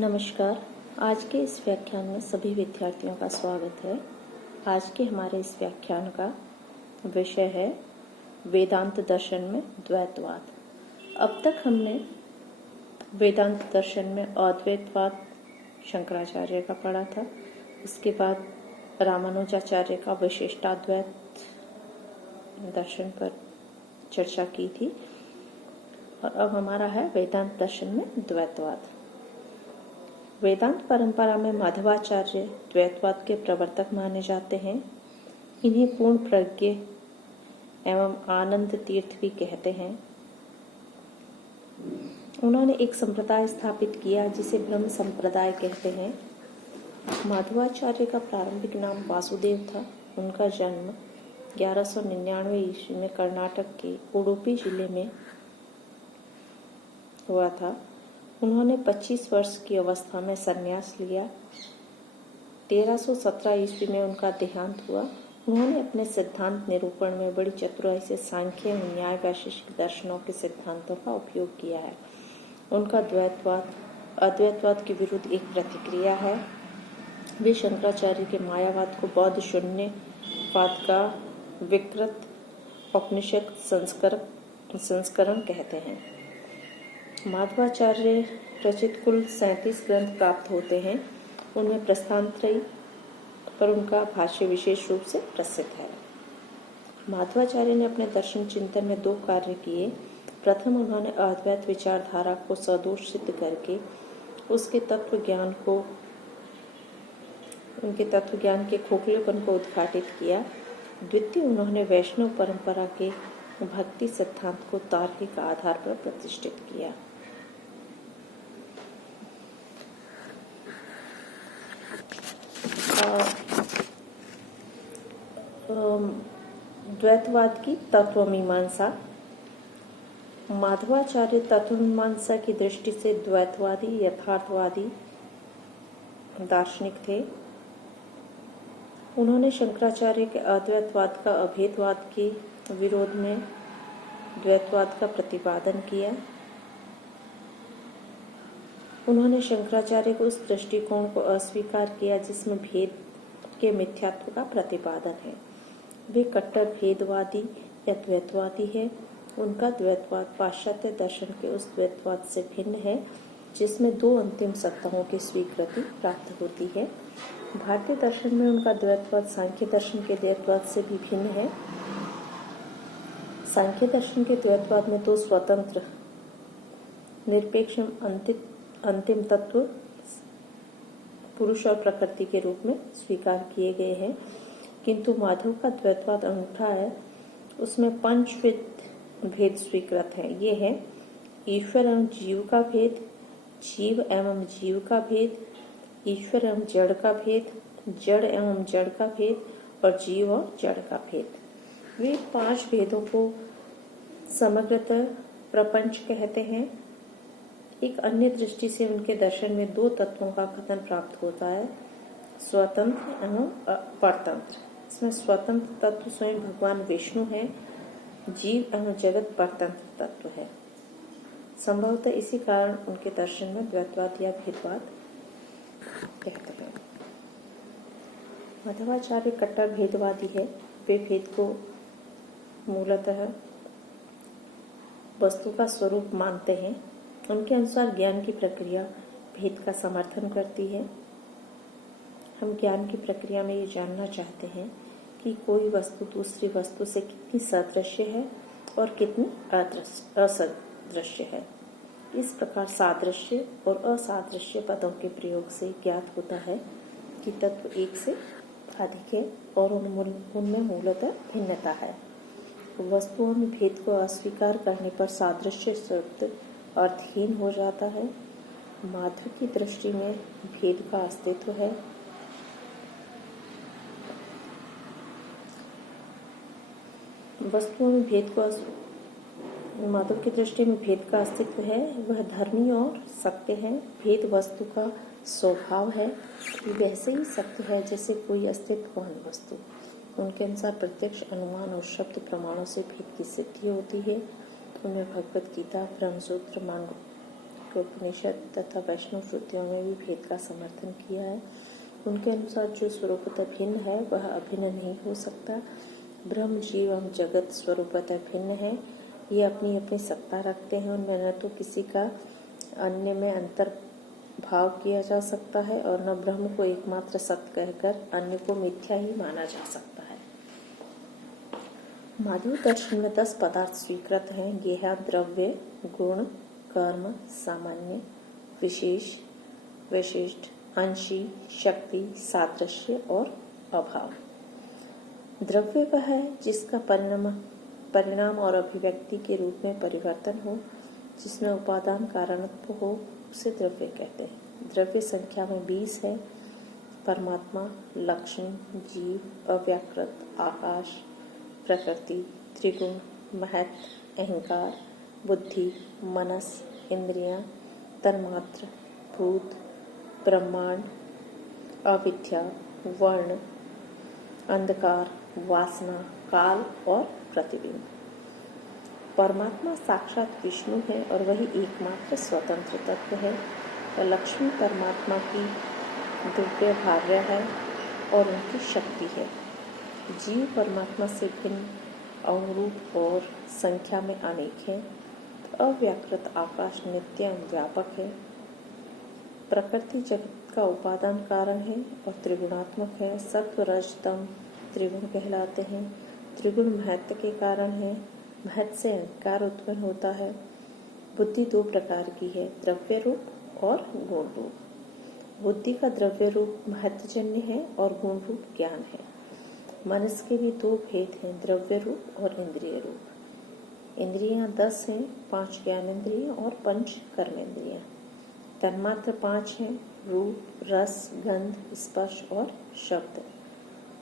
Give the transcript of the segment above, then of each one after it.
नमस्कार। आज के इस व्याख्यान में सभी विद्यार्थियों का स्वागत है। आज के हमारे इस व्याख्यान का विषय है वेदांत दर्शन में द्वैतवाद। अब तक हमने वेदांत दर्शन में अद्वैतवाद शंकराचार्य का पढ़ा था। उसके बाद रामानुजाचार्य का विशिष्टाद्वैत दर्शन पर चर्चा की थी और अब हमारा है वेदांत दर्शन में द्वैतवाद। वेदांत परंपरा में माधवाचार्य द्वैतवाद के प्रवर्तक माने जाते हैं। इन्हें पूर्ण प्रज्ञ एवं आनंद तीर्थ भी कहते हैं। उन्होंने एक संप्रदाय स्थापित किया जिसे ब्रह्म संप्रदाय कहते हैं। माधवाचार्य का प्रारंभिक नाम वासुदेव था। उनका जन्म 1199 ईस्वी में कर्नाटक के उडुपी जिले में हुआ था। उन्होंने 25 वर्ष की अवस्था में संन्यास लिया। 1317 ईस्वी में उनका देहांत हुआ। उन्होंने अपने सिद्धांत निरूपण में बड़ी चतुराई से सांख्य न्याय वैशेषिक दर्शनों के सिद्धांतों का उपयोग किया है। उनका द्वैतवाद अद्वैतवाद के विरुद्ध एक प्रतिक्रिया है। वे शंकराचार्य के मायावाद को बौद्ध शून्यवाद का विकृत औपनिषद संस्करण कहते हैं। माधवाचार्य रचित कुल 37 ग्रंथ प्राप्त होते हैं। उनमें प्रस्थानत्रयी पर उनका भाष्य विशेष रूप से प्रसिद्ध है। माधवाचार्य ने अपने दर्शन चिंतन में 2 कार्य किए। प्रथम, उन्होंने अद्वैत विचारधारा को सदोष सिद्ध करके उनके तत्व ज्ञान के खोखलेपन को उद्घाटित किया। द्वितीय, उन्होंने वैष्णव परंपरा के भक्ति सिद्धांत को तार्किक आधार पर प्रतिष्ठित किया। द्वैतवाद की तत्वमीमांसा। माधवाचार्य तत्वमीमांसा की दृष्टि से द्वैतवादी यथार्थवादी दार्शनिक थे। उन्होंने शंकराचार्य के अद्वैतवाद का अभेदवाद के विरोध में द्वैतवाद का प्रतिपादन किया। उन्होंने शंकराचार्य को उस दृष्टिकोण को अस्वीकार किया जिसमें भेद के मिथ्यात्व का प्रतिपादन है। वे कट्टर भेदवादी या द्वैतवादी है। उनका द्वैतवाद पाश्चात्य दर्शन के उस द्वैतवाद से भिन्न है जिसमें 2 अंतिम सत्ताओं की स्वीकृति प्राप्त होती है। भारतीय दर्शन में उनका द्वैतवाद सांख्य दर्शन के द्वैतवाद से भी भिन्न है। सांख्य दर्शन के द्वैतवाद में 2 स्वतंत्र निरपेक्ष अंतिम तत्व पुरुष और प्रकृति के रूप में स्वीकार किए गए हैं, किंतु माधव का द्वैतवाद अनूठा है। उसमें 5 भेद स्वीकृत हैं। ये है ईश्वर एवं जीव का भेद, जीव एवं जीव का भेद, ईश्वर एवं जड़ का भेद, जड़ एवं जड़ का भेद और जीव और जड़ का भेद। वे 5 भेदों को समग्रतः प्रपंच कहते हैं। एक अन्य दृष्टि से उनके दर्शन में 2 तत्वों का कथन प्राप्त होता है, स्वतंत्र एवं परतंत्र। इसमें स्वतंत्र तत्व स्वयं भगवान विष्णु है। जीव एवं जगत परतंत्र तत्व है। संभवतः इसी कारण उनके दर्शन में द्वैतवाद या भेदवाद कहते हैं। माधवाचार्य कट्टर भेदवादी है। वे भेद को मूलतः वस्तु का स्वरूप मानते हैं। उनके अनुसार ज्ञान की प्रक्रिया भेद का समर्थन करती है। हम ज्ञान की प्रक्रिया में ये जानना चाहते हैं कि कोई वस्तु दूसरी वस्तु से कितनी सदृश्य है और कितनी असदृश्य है। इस प्रकार सादृश्य और असादृश्य पदों के प्रयोग से ज्ञात होता है कि तत्व एक से अधिक है और उनमें मूलतः भिन्नता है। वस्तुओं में भेद को अस्वीकार करने पर सादृश्य शब्द अर्थहीन हो जाता है। माधव की दृष्टि में भेद का अस्तित्व है। वस्तुओं में भेद को माधव की दृष्टि में भेद का अस्तित्व है। वह धर्मी और सत्य है। भेद वस्तु का स्वभाव है। वैसे ही सत्य है जैसे कोई अस्तित्ववान वस्तु। उनके अनुसार प्रत्यक्ष अनुमान और शब्द प्रमाणों से भेद की सिद्धि होती है। उनमें भगवत गीता, ब्रह्मसूत्र, के उपनिषद तथा वैष्णव श्रुतियों में भी भेद का समर्थन किया है। उनके अनुसार जो स्वरूपतः भिन्न है वह अभिन्न नहीं हो सकता। ब्रह्म, जीव एवं जगत स्वरूपतः भिन्न है। ये अपनी अपनी सत्ता रखते हैं। उनमें न तो किसी का अन्य में अंतर भाव किया जा सकता है और न ब्रह्म को एकमात्र सत्य कहकर अन्य को मिथ्या ही माना जा सकता है। माधव दर्शन में 10 पदार्थ स्वीकृत हैं। ये है द्रव्य, गुण, कर्म, सामान्य, विशेष, विशिष्ट, अंशी, शक्ति, सादृश्य और अभाव। द्रव्य वह है जिसका परिणाम और अभिव्यक्ति के रूप में परिवर्तन हो, जिसमें उपादान कारणत्व हो, उसे द्रव्य कहते हैं। द्रव्य संख्या में 20 है। परमात्मा, लक्ष्मी, जीव, अव्याकृत, आकाश, प्रकृति, त्रिगुण, महत्व, अहंकार, बुद्धि, मनस, इंद्रियां, तन्मात्र, भूत, ब्रह्मांड, अविद्या, वर्ण, अंधकार, वासना, काल और प्रतिबिंब। परमात्मा साक्षात विष्णु है और वही एकमात्र स्वतंत्र तत्व है। और लक्ष्मी परमात्मा की दिव्य भार्य है और उनकी शक्ति है। जीव परमात्मा से भिन्न, अवरूप और संख्या में अनेक है। अव्याकृत आकाश नित्य एवं व्यापक है। प्रकृति जगत का उपादान कारण है और त्रिगुणात्मक है। सत्व, रज, तम त्रिगुण कहलाते हैं। त्रिगुण महत्व के कारण है। महत्व से अहंकार उत्पन्न होता है। बुद्धि 2 प्रकार की है, द्रव्य रूप और गुण रूप। बुद्धि का द्रव्य रूप महत्वजन्य है और गुण रूप ज्ञान है। मनस के भी 2 भेद हैं, द्रव्य रूप और इंद्रिय रूप। इंद्रियां 10 हैं, 5 ज्ञानेंद्रियां और 5 कर्मेंद्रियां। तन्मात्र 5 हैं, रूप, रस, गंध, स्पर्श और शब्द।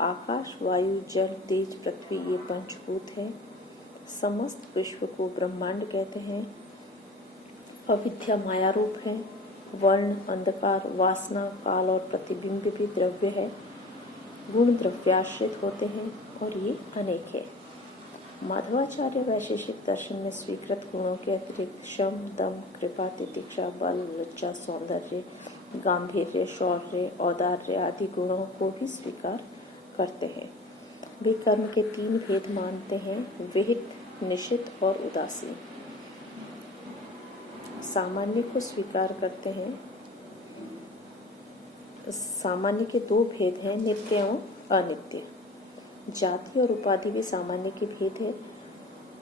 आकाश, वायु, जल, तेज, पृथ्वी ये पंचभूत हैं। समस्त विश्व को ब्रह्मांड कहते हैं। अविद्या माया रूप है। वर्ण, अंधकार, वासना, काल और प्रतिबिंब भी द्रव्य है। गुण द्रव्याश्रित होते हैं और ये अनेक है। माधवाचार्य वैशेषिक दर्शन में स्वीकृत गुणों के अतिरिक्त शम, दम, कृपा, तितिक्षा, बल, लज्जा, सौंदर्य, गांधीर्य, शौर्य, औदार्य आदि गुणों को भी स्वीकार करते हैं। वे कर्म के 3 भेद मानते हैं, विहित, निषिद्ध और उदासीन। सामान्य को स्वीकार करते हैं। सामान्य के 2 भेद हैं, नित्य एवं अनित्य। जाति और उपाधि भी सामान्य के भेद है।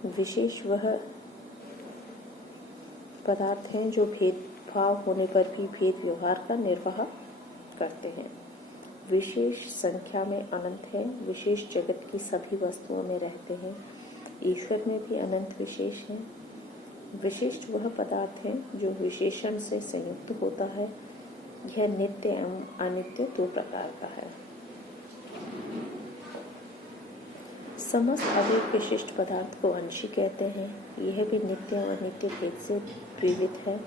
विशेष वह पदार्थ हैं जो भेदभाव होने पर भी भेद व्यवहार का निर्वाह करते हैं। विशेष संख्या में अनंत है। विशेष जगत की सभी वस्तुओं में रहते हैं। ईश्वर में भी अनंत विशेष है। विशिष्ट वह पदार्थ है जो विशेषण से संयुक्त होता है। यह नित्य एवं अनित्य 2 प्रकार का है। समस्त अवयव विशिष्ट पदार्थ को अंशी कहते हैं। यह भी नित्य और अनित्य भेद से द्विविध है।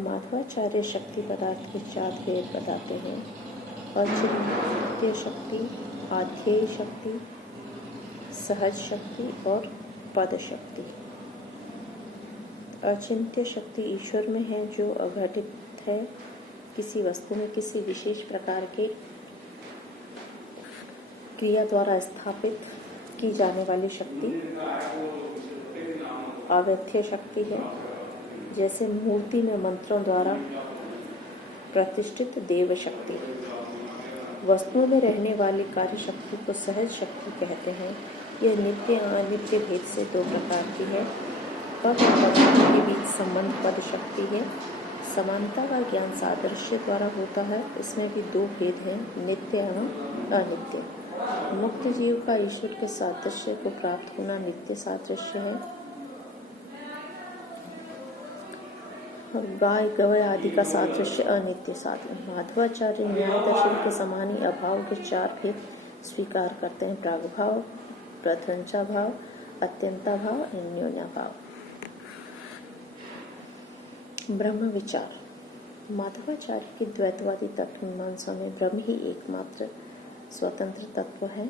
माधवाचार्य शक्ति पदार्थ के 4 भेद बताते हैं, अचिंत्य शक्ति, आध्येय शक्ति, सहज शक्ति और पद शक्ति। अचिंत्य शक्ति ईश्वर में है जो अघटित है। किसी वस्तु में किसी विशेष प्रकार के क्रिया द्वारा स्थापित की जाने वाली शक्ति अवैध्य शक्ति है। जैसे मूर्ति में मंत्रों द्वारा प्रतिष्ठित देव शक्ति। वस्तुओं में रहने वाली कार्य शक्ति को सहज शक्ति कहते हैं। यह नित्य और अनित्य भेद से 2 प्रकार की है। पद और पदार्थ के बीच संबंध पद शक्ति है। समानता का ज्ञान सादृश्य द्वारा होता है। इसमें भी 2 भेद हैं, नित्य एवं अनित्य। मुक्त जीव का ईश्वर के सादृश्य को प्राप्त होना नित्य सादृश्य है। गाय, गवय आदि का सादृश्य अनित्य सादृश्य। माधवाचार्य न्याय दर्शन के समान ही अभाव के 4 भेद स्वीकार करते हैं, प्रागभाव, प्रध्वंसा भाव, अत्यंता भाव और न्यूना भाव। ब्रह्म विचार। माधवाचार्य की द्वैतवादी तत्व मीमांसा में ब्रह्म ही एकमात्र स्वतंत्र तत्व है।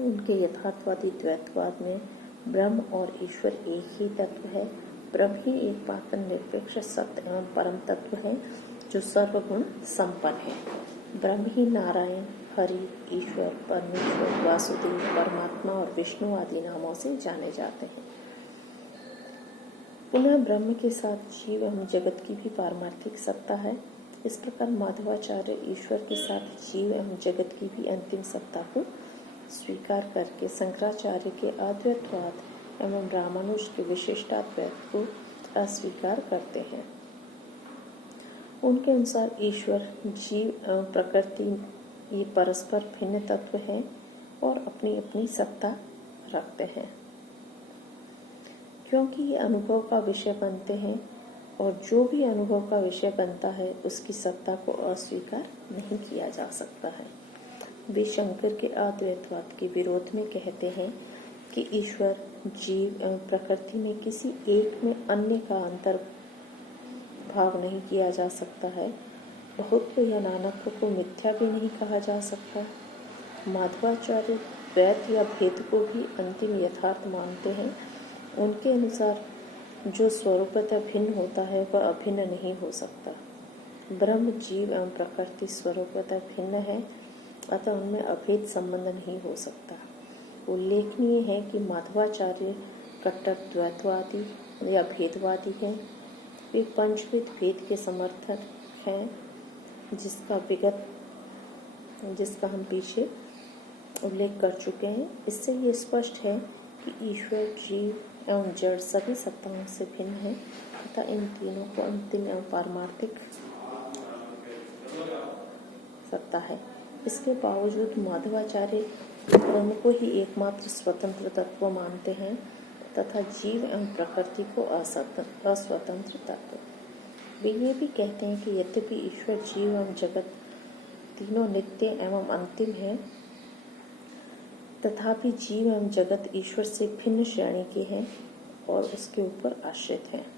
उनके यथार्थवादी द्वैतवाद में ब्रह्म और ईश्वर एक ही तत्व है। ब्रह्म ही एक मात्र निरपेक्ष सत्य एवं परम तत्व है जो सर्वगुण संपन्न है। ब्रह्म ही नारायण, हरि, ईश्वर, परमेश्वर, वासुदेव, परमात्मा और विष्णु आदि नामों से जाने जाते हैं। पुनः ब्रह्म के साथ जीव एवं जगत की भी पारमार्थिक सत्ता है। इस प्रकार माधवाचार्य ईश्वर के साथ जीव एवं जगत की भी अंतिम सत्ता को स्वीकार करके शंकराचार्य के अद्वैतवाद एवं रामानुज के विशिष्टाद्वैत को अस्वीकार करते हैं। उनके अनुसार ईश्वर, जीव एवं प्रकृति ये परस्पर भिन्न तत्व हैं और अपनी अपनी सत्ता रखते हैं। क्योंकि ये अनुभव का विषय बनते हैं और जो भी अनुभव का विषय बनता है उसकी सत्ता को अस्वीकार नहीं किया जा सकता है। वे शंकर के अद्वैतवाद के विरोध में कहते हैं कि ईश्वर, जीव एवं प्रकृति में किसी एक में अन्य का अंतर्भाव नहीं किया जा सकता है। बहुत्व या नानत्व को मिथ्या भी नहीं कहा जा सकता। माधवाचार्य द्वैत या भेद को भी अंतिम यथार्थ मानते हैं। उनके अनुसार जो स्वरूपतः भिन्न होता है वह अभिन्न नहीं हो सकता। ब्रह्म, जीव एवं प्रकृति स्वरूपतः भिन्न है, अतः उनमें अभेद संबंध नहीं हो सकता। उल्लेखनीय है कि माधवाचार्य कट्टर द्वैतवादी या भेदवादी हैं। वे पंचविध भेद के समर्थक हैं, जिसका हम पीछे उल्लेख कर चुके हैं। इससे ये स्पष्ट है कि ईश्वर, जीव एवं जड़ सभी सत्ताओं से भिन्न है तथा इन तीनों को अंतिम एवं पारमार्थिक सत्ता है। इसके बावजूद माधवाचार्य ब्रह्म को ही एकमात्र स्वतंत्र तत्व मानते हैं तथा जीव एवं प्रकृति को अस्वतंत्र तत्व। वे ये भी कहते हैं कि यद्यपि ईश्वर, जीव एवं जगत तीनों नित्य एवं अंतिम हैं, तथापि जीव एवं जगत ईश्वर से भिन्न श्रेणी के हैं और उसके ऊपर आश्रित हैं।